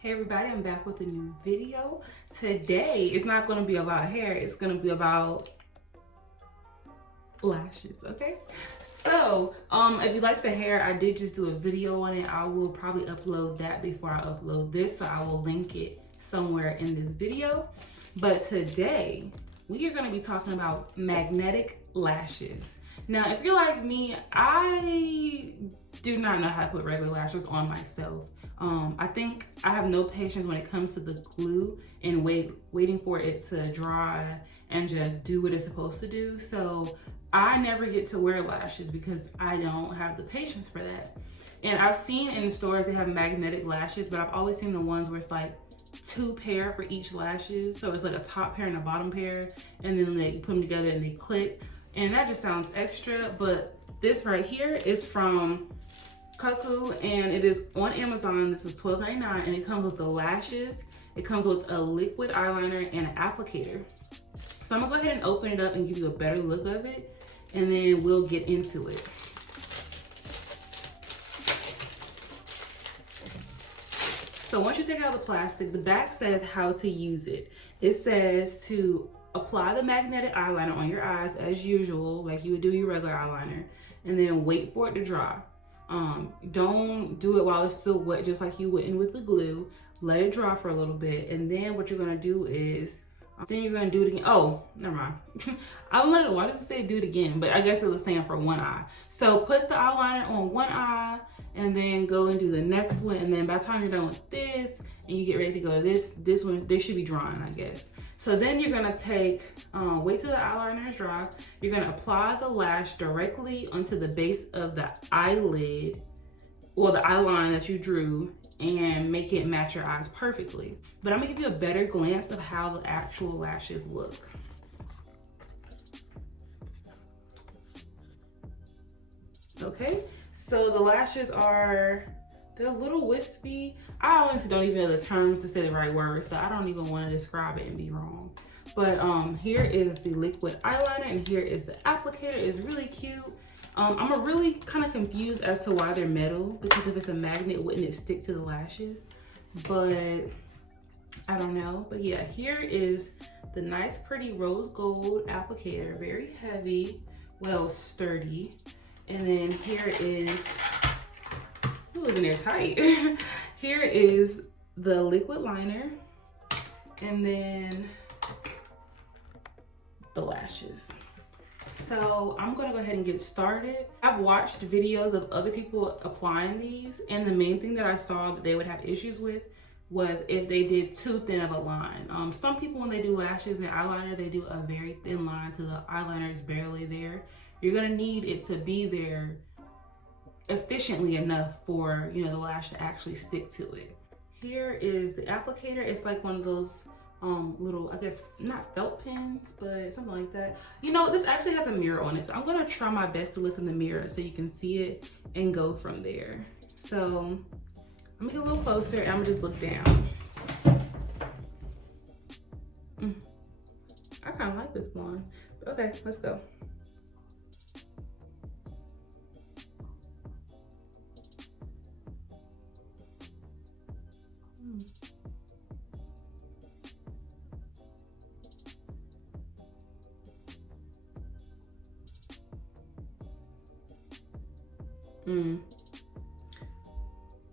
Hey everybody, I'm back with a new video. Today, it's not gonna be about hair, it's gonna be about lashes, okay? So, if you like the hair, I did just do a video on it. I will probably upload that before I upload this, so I will link it somewhere in this video. But today, we are gonna be talking about magnetic lashes. Now, if you're like me, I do not know how to put regular lashes on myself. I think I have no patience when it comes to the glue and waiting for it to dry and just do what it's supposed to do. So I never get to wear lashes because I don't have the patience for that. And I've seen in stores they have magnetic lashes, but I've always seen the ones where it's like 2 pair for each lashes. So it's like a top pair and a bottom pair, and then you put them together and they click. And that just sounds extra, but this right here is from Cuckoo, and it is on Amazon. This is $12.99, and it comes with the lashes. It comes with a liquid eyeliner and an applicator. So I'm gonna go ahead and open it up and give you a better look of it, and then we'll get into it. So once you take out the plastic, the back says how to use it. It says to apply the magnetic eyeliner on your eyes as usual, like you would do your regular eyeliner, and then wait for it to dry. Don't do it while it's still wet, just like you wouldn't with the glue. Let it dry for a little bit, and then what you're gonna do is, then you're gonna do it again. Oh, never mind. I'm like, why does it say do it again? But I guess it was saying for one eye. So put the eyeliner on one eye, and then go and do the next one, and then by the time you're done with this, and you get ready to go to this one, they should be drying, I guess. So then you're gonna take, wait till the eyeliner is dry. You're gonna apply the lash directly onto the base of the eyelid, or the eyeline that you drew, and make it match your eyes perfectly. But I'm gonna give you a better glance of how the actual lashes look. Okay, so the lashes are, they're a little wispy. I honestly don't even know the terms to say the right words, so I don't even want to describe it and be wrong. But here is the liquid eyeliner, and here is the applicator. It's really cute. I'm really kind of confused as to why they're metal, because if it's a magnet, wouldn't it stick to the lashes? But I don't know. But yeah, here is the nice, pretty rose gold applicator. Very heavy, well, sturdy. And then here is, ooh, it's in there tight. Here is the liquid liner, and then the lashes. So I'm gonna go ahead and get started. I've watched videos of other people applying these, and the main thing that I saw that they would have issues with was if they did too thin of a line. Some people, when they do lashes and eyeliner, they do a very thin line till the eyeliner is barely there. You're gonna need it to be there efficiently enough for, you know, the lash to actually stick to it. Here is the applicator. It's like one of those little, I guess, not felt pens, but something like that. You know, this actually has a mirror on it, so I'm gonna try my best to look in the mirror so you can see it and go from there. So I'm gonna get a little closer, and I'm gonna just look down. I kind of like this one. Okay, let's go.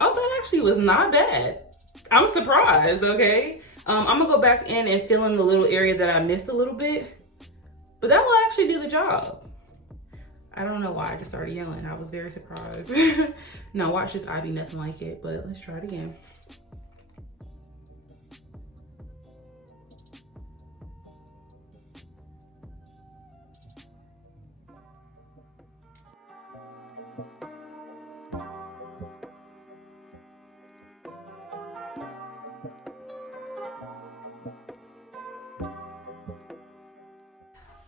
Oh, that actually was not bad. I'm surprised, okay? I'm gonna go back in and fill in the little area that I missed a little bit, but that will actually do the job. I don't know why I just started yelling. I was very surprised. Now watch this eye be nothing like it, but let's try it again.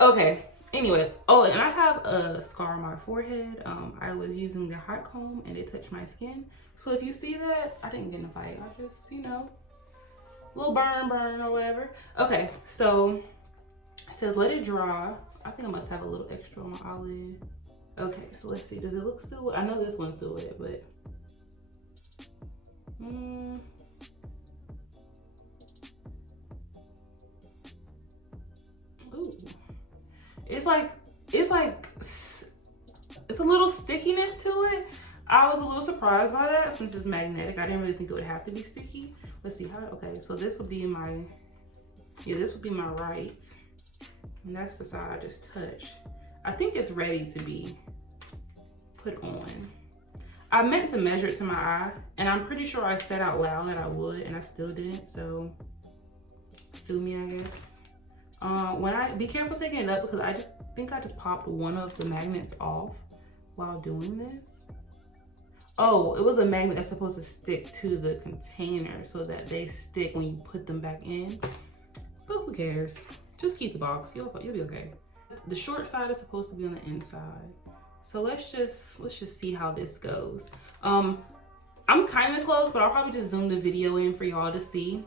Okay, anyway, oh, and I have a scar on my forehead. I was using the hot comb and it touched my skin. So if you see that, I didn't get in a fight. I just, you know, a little burn or whatever. Okay, so it says let it dry. I think I must have a little extra on my eyelid. Okay, so let's see, does it look still wet? I know this one's still wet, but it's a little stickiness to it. I was a little surprised by that since it's magnetic. I didn't really think it would have to be sticky. Let's see how, okay, so this will be my, yeah, this will be my right. And that's the side I just touched. I think it's ready to be put on. I meant to measure it to my eye, and I'm pretty sure I said out loud that I would, and I still didn't, so sue me, I guess. Be careful taking it up because I think I just popped one of the magnets off while doing this. Oh, it was a magnet that's supposed to stick to the container so that they stick when you put them back in. But who cares? Just keep the box, you'll be okay. The short side is supposed to be on the inside. So let's just see how this goes. I'm kind of close, but I'll probably just zoom the video in for y'all to see.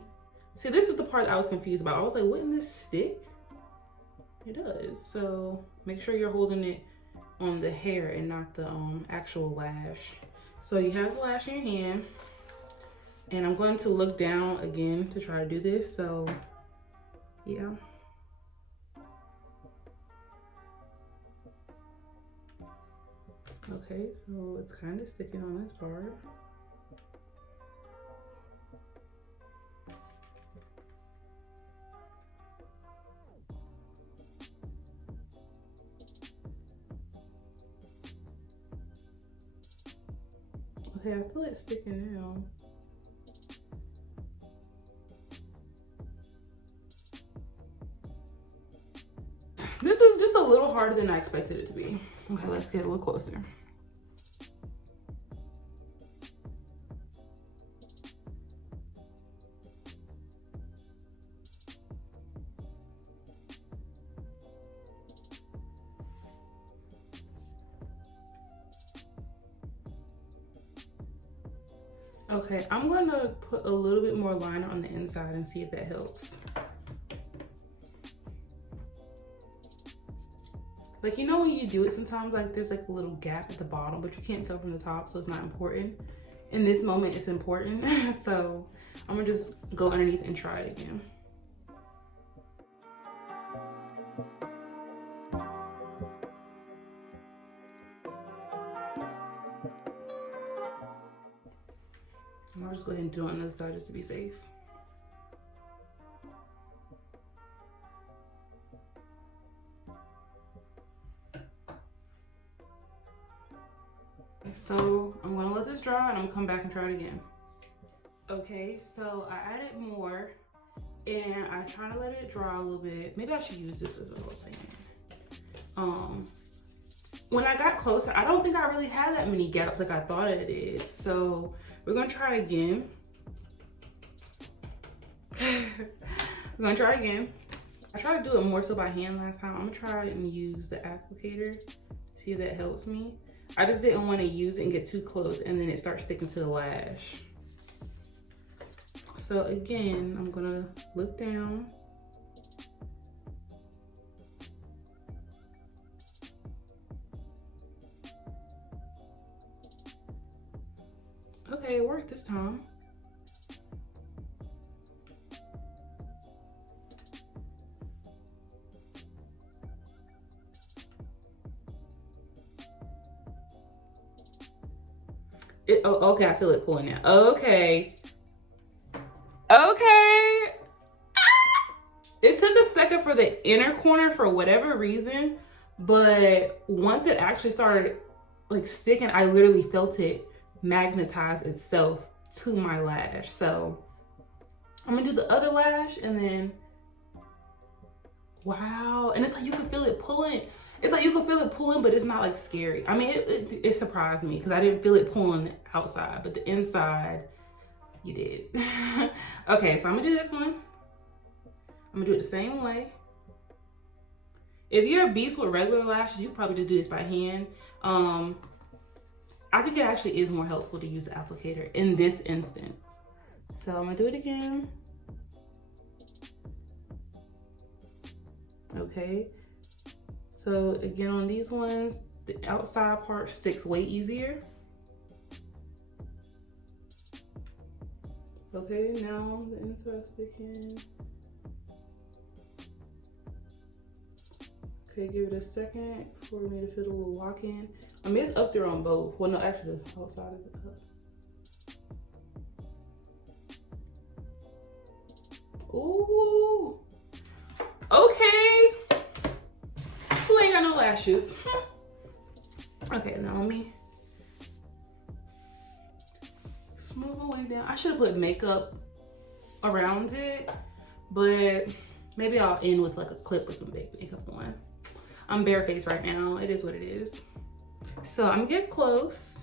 See, this is the part that I was confused about. I was like, wouldn't this stick? It does. So make sure you're holding it on the hair and not the actual lash. So you have the lash in your hand, and I'm going to look down again to try to do this. So yeah. Okay, so it's kind of sticking on this part. Okay, I feel it sticking now. This is just a little harder than I expected it to be. Okay, let's get a little closer. Okay, I'm going to put a little bit more liner on the inside and see if that helps. Like, you know when you do it sometimes, like there's like a little gap at the bottom, but you can't tell from the top, so it's not important. In this moment, it's important. So I'm gonna just go underneath and try it again. I'll just go ahead and do it on the other side just to be safe. So I'm gonna let this dry and I'm gonna come back and try it again. Okay, so I added more and I try to let it dry a little bit. Maybe I should use this as a whole thing. When I got closer, I don't think I really had that many gaps like I thought I did. So we're gonna try again. We're gonna try again. I tried to do it more so by hand last time. I'm gonna try and use the applicator, see if that helps me. I just didn't want to use it and get too close and then it starts sticking to the lash. So again, I'm gonna look down. Okay, it worked this time. Oh, okay, I feel it pulling now. Okay. Okay. It took a second for the inner corner for whatever reason, but once it actually started like sticking, I literally felt it magnetize itself to my lash. So I'm gonna do the other lash and then, wow. And it's like you can feel it pulling. It's like you can feel it pulling, but it's not like scary. I mean, it surprised me because I didn't feel it pulling outside, but the inside, you did. Okay, so I'm gonna do this one. I'm gonna do it the same way. If you're a beast with regular lashes, you probably just do this by hand. I think it actually is more helpful to use the applicator in this instance. So I'm gonna do it again. Okay. So again, on these ones, the outside part sticks way easier. Okay, now the inside sticking. Okay, give it a second for me to feel a little walk in. I mean, it's up there on both. Well, no, actually, the whole side of it up. Ooh. Okay. Who ain't got no lashes? Okay, now let me smooth my way down. I should have put makeup around it, but maybe I'll end with like a clip with some big makeup on. I'm barefaced right now. It is what it is. So I'm gonna get close.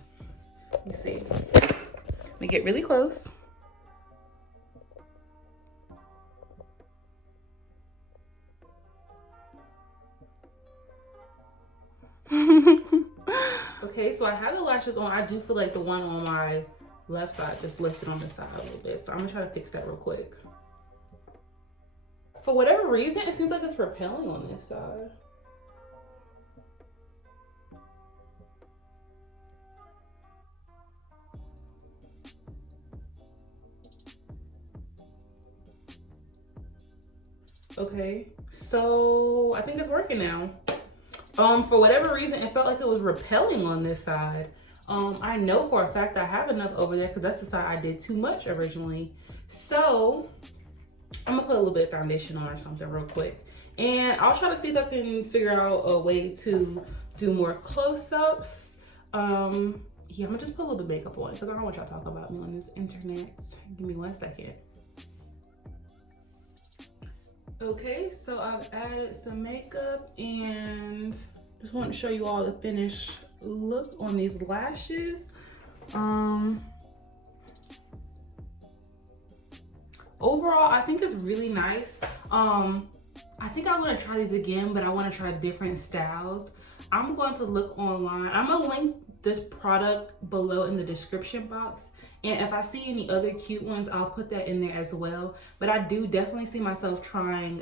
Let me see. Let me get really close. Okay, so I have the lashes on. I do feel like the one on my left side just lifted on the side a little bit. So I'm gonna try to fix that real quick. For whatever reason, it seems like it's repelling on this side. Okay, so I think it's working now. For whatever reason, it felt like it was repelling on this side. I know for a fact I have enough over there because that's the side I did too much originally. So I'm gonna put a little bit of foundation on or something real quick. And I'll try to see if I can figure out a way to do more close-ups. Yeah, I'm gonna just put a little bit of makeup on because I don't want y'all talking about me on this internet. Give me 1 second. Okay, so I've added some makeup and just want to show you all the finished look on these lashes. Overall, I think it's really nice. I think I'm gonna try these again, but I want to try different styles. I'm going to look online. I'm gonna link this product below in the description box. And if I see any other cute ones, I'll put that in there as well. But I do definitely see myself trying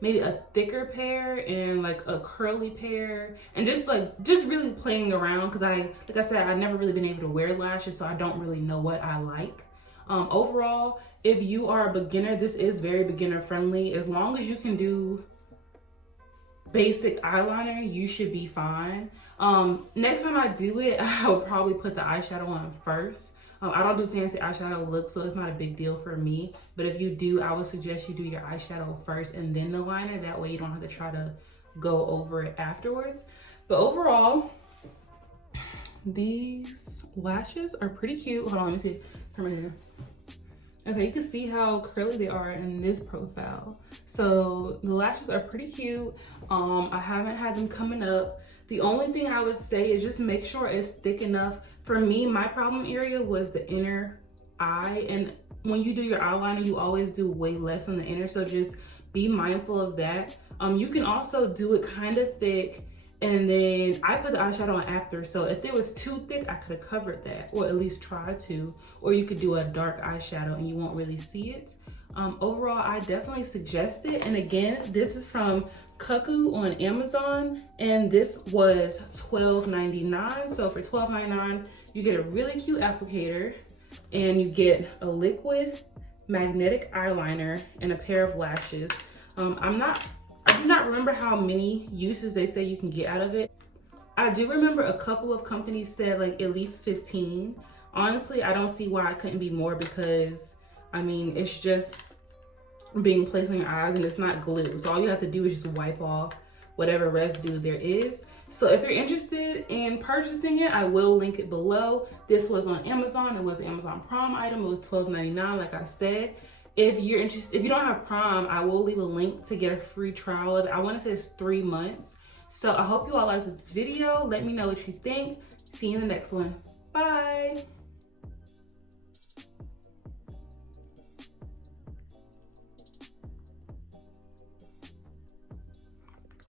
maybe a thicker pair and like a curly pair, and just really playing around because like I said, I've never really been able to wear lashes, so I don't really know what I like. Overall, if you are a beginner, this is very beginner friendly. As long as you can do basic eyeliner, you should be fine. Next time I do it, I would probably put the eyeshadow on first. I don't do fancy eyeshadow looks, so it's not a big deal for me. But if you do, I would suggest you do your eyeshadow first and then the liner. That way you don't have to try to go over it afterwards. But overall, these lashes are pretty cute. Hold on, let me see. Come right here. Okay, you can see how curly they are in this profile. So the lashes are pretty cute. I haven't had them coming up. The only thing I would say is just make sure it's thick enough. For me, my problem area was the inner eye. And when you do your eyeliner, you always do way less on the inner. So just be mindful of that. You can also do it kind of thick. And then I put the eyeshadow on after. So if it was too thick, I could have covered that, or at least try to. Or you could do a dark eyeshadow and you won't really see it. Overall, I definitely suggest it. And again, this is from Cuckoo on Amazon, and this was $12.99. So for $12.99, you get a really cute applicator, and you get a liquid magnetic eyeliner and a pair of lashes. I do not remember how many uses they say you can get out of it. I do remember a couple of companies said like at least 15. Honestly, I don't see why it couldn't be more because, I mean, it's just being placed on your eyes and it's not glue. So all you have to do is just wipe off whatever residue there is. So if you're interested in purchasing it, I will link it below. This was on Amazon. It was an Amazon Prime item. It was $12.99, like I said. If you're interested, if you don't have Prime, I will leave a link to get a free trial of it. I want to say it's 3 months. So I hope you all like this video. Let me know what you think. See you in the next one. Bye.